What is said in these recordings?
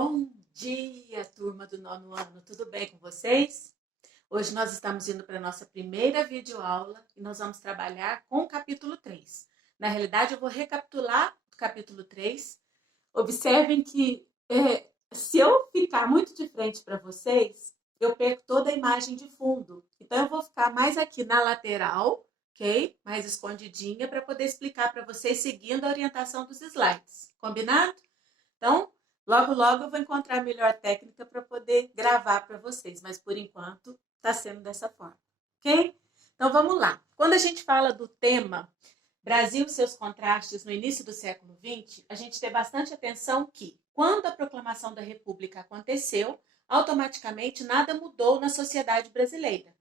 Bom dia, turma do nono ano, tudo bem com vocês? Hoje nós estamos indo para a nossa primeira videoaula e nós vamos trabalhar com o capítulo 3. Na realidade, eu vou recapitular o capítulo 3. Observem que se eu ficar muito de frente para vocês, eu perco toda a imagem de fundo. Então, eu vou ficar mais aqui na lateral, ok? Mais escondidinha, para poder explicar para vocês seguindo a orientação dos slides. Combinado? Então, logo, logo eu vou encontrar a melhor técnica para poder gravar para vocês, mas por enquanto está sendo dessa forma, ok? Então vamos lá. Quando a gente fala do tema Brasil e seus contrastes no início do século XX, a gente tem bastante atenção que, quando a proclamação da República aconteceu, automaticamente nada mudou na sociedade brasileira.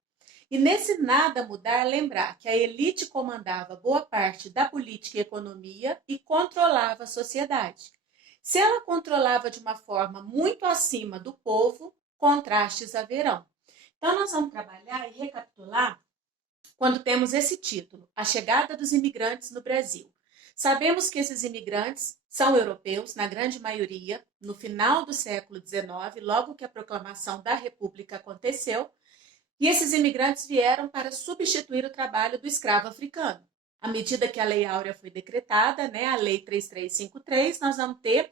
E nesse nada mudar, lembrar que a elite comandava boa parte da política e economia e controlava a sociedade. Se ela controlava de uma forma muito acima do povo, contrastes haverão. Então, nós vamos trabalhar e recapitular quando temos esse título, A Chegada dos Imigrantes no Brasil. Sabemos que esses imigrantes são europeus, na grande maioria, no final do século XIX, logo que a proclamação da República aconteceu, e esses imigrantes vieram para substituir o trabalho do escravo africano. À medida que a Lei Áurea foi decretada, né, a Lei 3353, nós vamos ter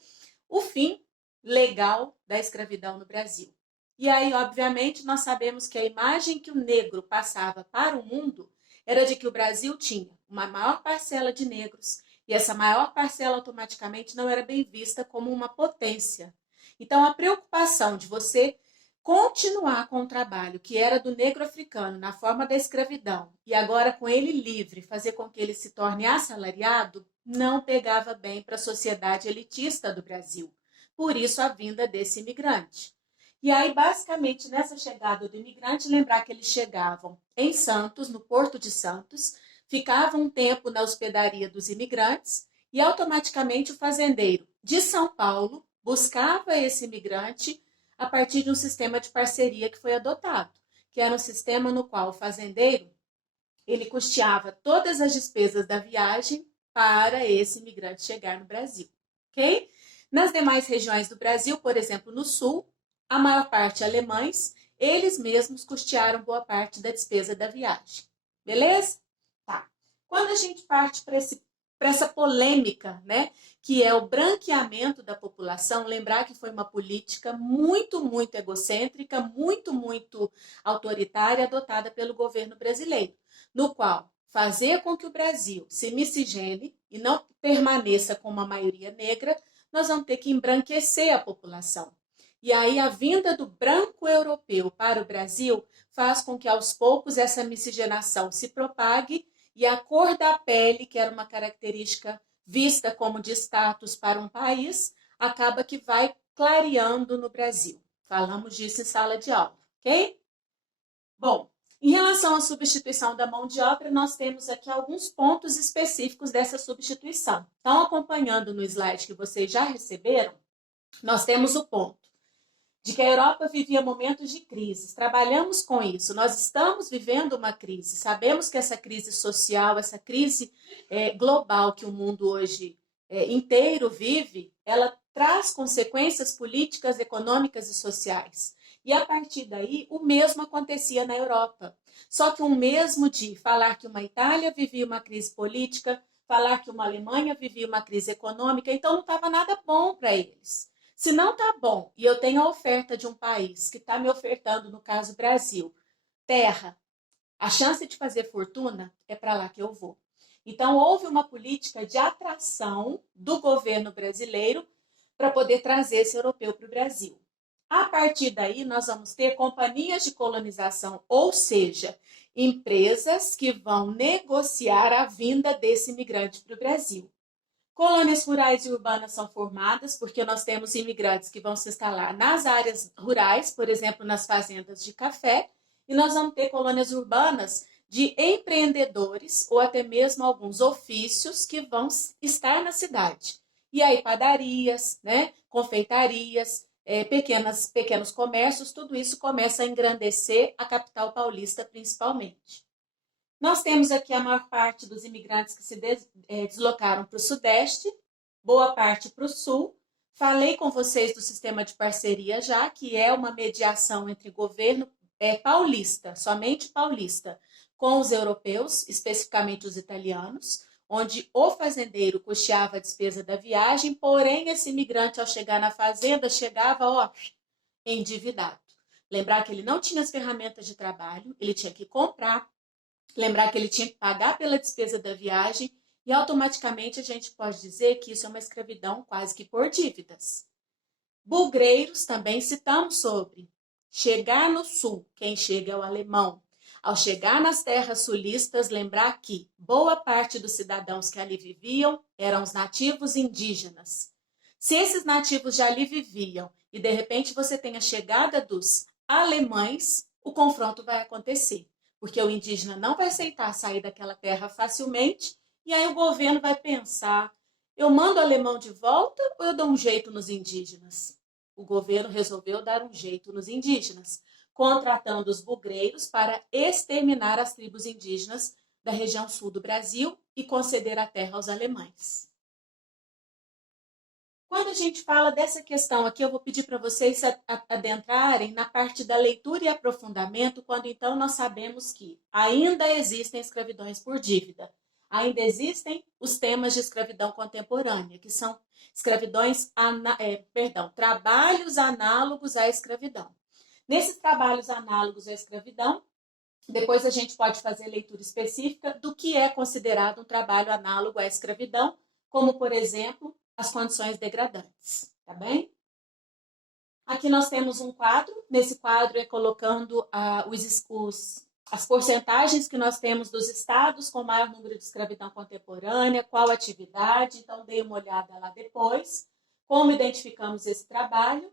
o fim legal da escravidão no Brasil. E aí, obviamente, nós sabemos que a imagem que o negro passava para o mundo era de que o Brasil tinha uma maior parcela de negros e essa maior parcela automaticamente não era bem vista como uma potência. Então, a preocupação de você continuar com o trabalho que era do negro africano na forma da escravidão e agora com ele livre, fazer com que ele se torne assalariado, não pegava bem para a sociedade elitista do Brasil. Por isso a vinda desse imigrante. E aí, basicamente, nessa chegada do imigrante, lembrar que eles chegavam em Santos, no Porto de Santos, ficavam um tempo na hospedaria dos imigrantes e automaticamente o fazendeiro de São Paulo buscava esse imigrante a partir de um sistema de parceria que foi adotado, que era um sistema no qual o fazendeiro ele custeava todas as despesas da viagem para esse imigrante chegar no Brasil, ok? Nas demais regiões do Brasil, por exemplo, no Sul, a maior parte alemães, eles mesmos custearam boa parte da despesa da viagem, beleza? Tá. Quando a gente parte para essa polêmica, né, que é o branqueamento da população, lembrar que foi uma política muito, muito egocêntrica, muito, muito autoritária, adotada pelo governo brasileiro, no qual fazer com que o Brasil se miscigene e não permaneça com uma maioria negra, nós vamos ter que embranquecer a população. E aí a vinda do branco europeu para o Brasil faz com que aos poucos essa miscigenação se propague e a cor da pele, que era uma característica vista como de status para um país, acaba que vai clareando no Brasil. Falamos disso em sala de aula, ok? Bom, em relação à substituição da mão de obra, nós temos aqui alguns pontos específicos dessa substituição. Então, acompanhando no slide que vocês já receberam, nós temos o ponto de que a Europa vivia momentos de crise. Trabalhamos com isso. Nós estamos vivendo uma crise. Sabemos que essa crise social, essa crise global que o mundo hoje inteiro vive, ela traz consequências políticas, econômicas e sociais. E a partir daí, o mesmo acontecia na Europa. Só que o mesmo de falar que uma Itália vivia uma crise política, falar que uma Alemanha vivia uma crise econômica, então não estava nada bom para eles. Se não está bom e eu tenho a oferta de um país que está me ofertando, no caso Brasil, terra, a chance de fazer fortuna é para lá que eu vou. Então, houve uma política de atração do governo brasileiro para poder trazer esse europeu para o Brasil. A partir daí, nós vamos ter companhias de colonização, ou seja, empresas que vão negociar a vinda desse imigrante para o Brasil. Colônias rurais e urbanas são formadas porque nós temos imigrantes que vão se instalar nas áreas rurais, por exemplo, nas fazendas de café, e nós vamos ter colônias urbanas de empreendedores ou até mesmo alguns ofícios que vão estar na cidade. E aí padarias, né, confeitarias, pequenos comércios, tudo isso começa a engrandecer a capital paulista principalmente. Nós temos aqui a maior parte dos imigrantes que se deslocaram para o Sudeste, boa parte para o Sul, Falei com vocês do sistema de parceria já, que é uma mediação entre governo paulista, somente paulista, com os europeus, especificamente os italianos, onde o fazendeiro custeava a despesa da viagem, porém esse imigrante ao chegar na fazenda chegava, ó, endividado. Lembrar que ele não tinha as ferramentas de trabalho, ele tinha que comprar, lembrar que ele tinha que pagar pela despesa da viagem e automaticamente a gente pode dizer que isso é uma escravidão quase que por dívidas. Bugreiros também citamos sobre chegar no sul, quem chega é o alemão. Ao chegar nas terras sulistas, lembrar que boa parte dos cidadãos que ali viviam eram os nativos indígenas. Se esses nativos já ali viviam e de repente você tem a chegada dos alemães, o confronto vai acontecer, porque o indígena não vai aceitar sair daquela terra facilmente, e aí o governo vai pensar: eu mando o alemão de volta ou eu dou um jeito nos indígenas? O governo resolveu dar um jeito nos indígenas, contratando os bugreiros para exterminar as tribos indígenas da região sul do Brasil e conceder a terra aos alemães. Quando a gente fala dessa questão aqui, eu vou pedir para vocês adentrarem na parte da leitura e aprofundamento, quando então nós sabemos que ainda existem escravidões por dívida, ainda existem os temas de escravidão contemporânea, que são trabalhos análogos à escravidão. Nesses trabalhos análogos à escravidão, depois a gente pode fazer leitura específica do que é considerado um trabalho análogo à escravidão, como, por exemplo, as condições degradantes, tá bem? Aqui nós temos um quadro, nesse quadro é colocando as porcentagens que nós temos dos estados com maior número de escravidão contemporânea, qual atividade, então dei uma olhada lá depois, como identificamos esse trabalho.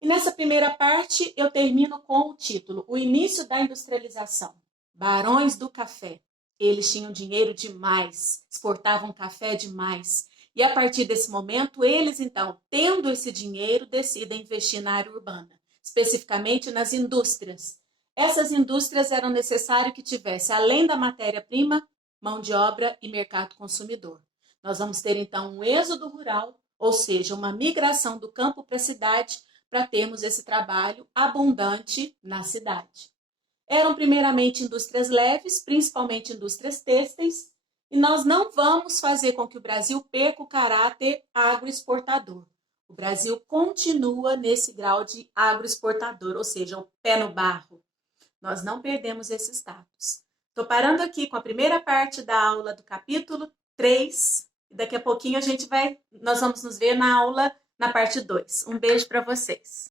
E nessa primeira parte eu termino com o título, O Início da Industrialização, Barões do Café. Eles tinham dinheiro demais, exportavam café demais. E a partir desse momento, eles então, tendo esse dinheiro, decidem investir na área urbana, especificamente nas indústrias. Essas indústrias eram necessário que tivesse, além da matéria-prima, mão de obra e mercado consumidor. Nós vamos ter então um êxodo rural, ou seja, uma migração do campo para a cidade, para termos esse trabalho abundante na cidade. Eram primeiramente indústrias leves, principalmente indústrias têxteis, e nós não vamos fazer com que o Brasil perca o caráter agroexportador. O Brasil continua nesse grau de agroexportador, ou seja, o pé no barro. Nós não perdemos esse status. Estou parando aqui com a primeira parte da aula do capítulo 3, e daqui a pouquinho nós vamos nos ver na aula na parte 2. Um beijo para vocês.